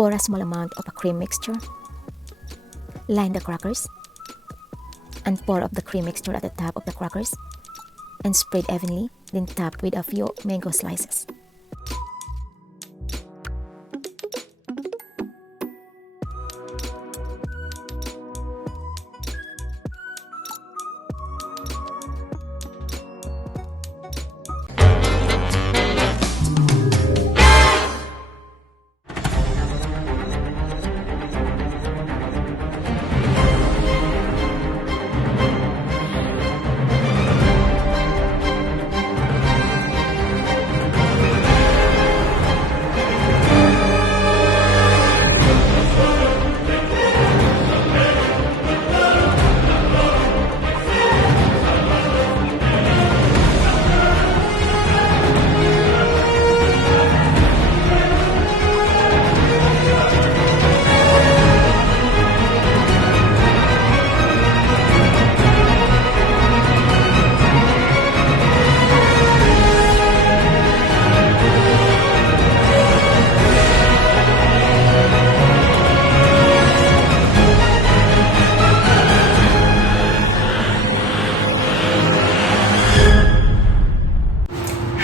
Pour a small amount of a cream mixture. Line the crackers and pour up the cream mixture at the top of the crackers and spread evenly, then top with a few mango slices.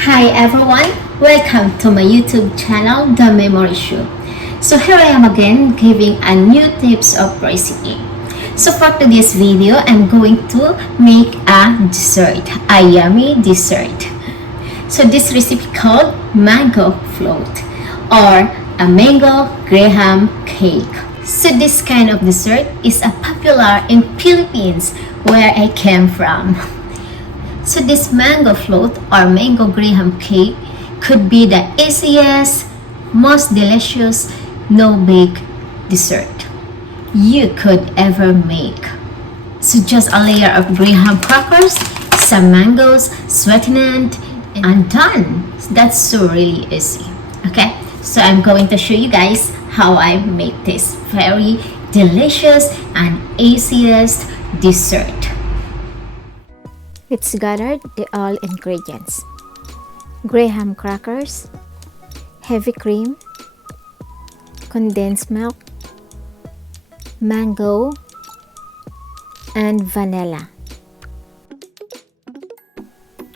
Hi everyone, welcome to my YouTube channel, The Memory Show. So here I am again giving a new tips of recipe. So for today's video, I'm going to make a dessert, a yummy dessert. So this recipe called mango float or a mango graham cake. So this kind of dessert is a popular in Philippines where I came from. So this mango float or mango graham cake could be the easiest, most delicious, no-bake dessert you could ever make. So just a layer of graham crackers, some mangoes, sweetened, and done. That's so really easy. Okay, so I'm going to show you guys how I make this very delicious and easiest dessert. Let's gather the all ingredients. Graham crackers, heavy cream, condensed milk, mango, and vanilla.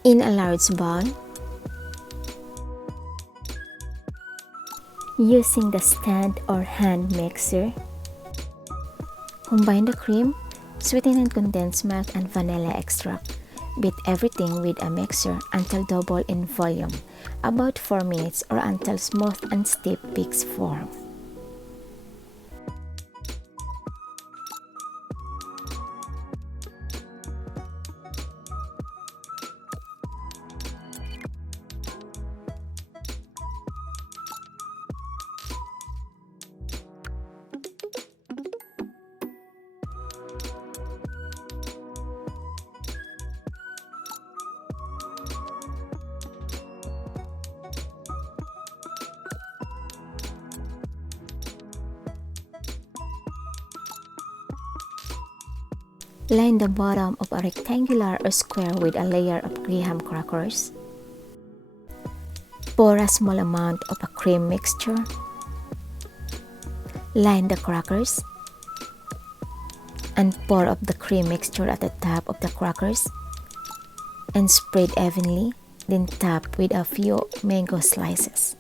In a large bowl, using the stand or hand mixer, combine the cream, sweetened condensed milk, and vanilla extract. Beat everything with a mixer until double in volume, about 4 minutes, or until smooth and stiff peaks form. Line the bottom of a rectangular or square with a layer of graham crackers. Pour a small amount of a cream mixture. Line the crackers and pour up the cream mixture at the top of the crackers and spread evenly, then top with a few mango slices.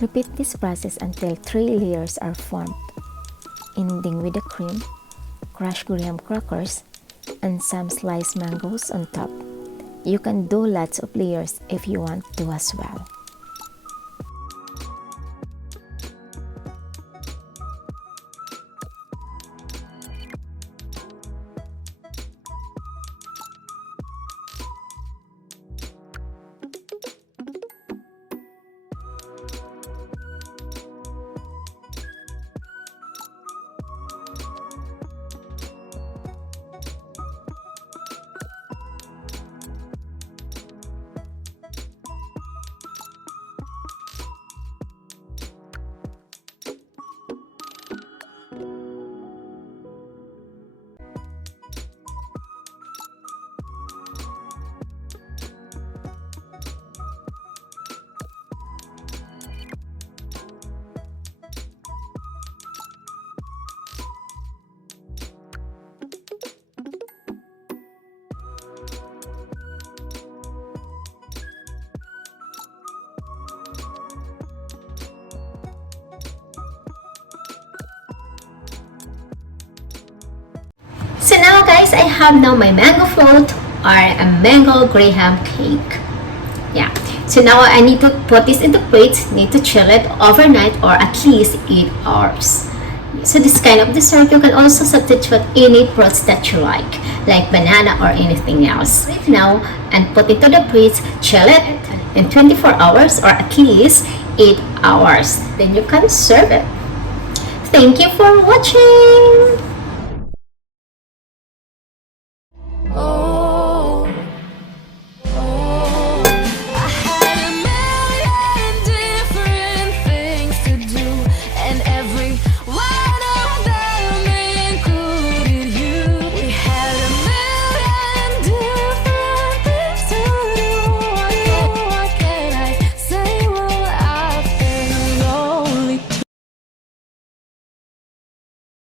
Repeat this process until 3 layers are formed, ending with the cream, crushed graham crackers, and some sliced mangoes on top. You can do lots of layers if you want to as well. guys, I have now my mango float or a mango graham cake. Yeah. So now I need to put this in the fridge, need to chill it overnight or at least 8 hours. So this kind of dessert, you can also substitute any fruits that you like banana or anything else. Right now, and put it to the fridge, chill it in 24 hours or at least 8 hours. Then you can serve it. Thank you for watching!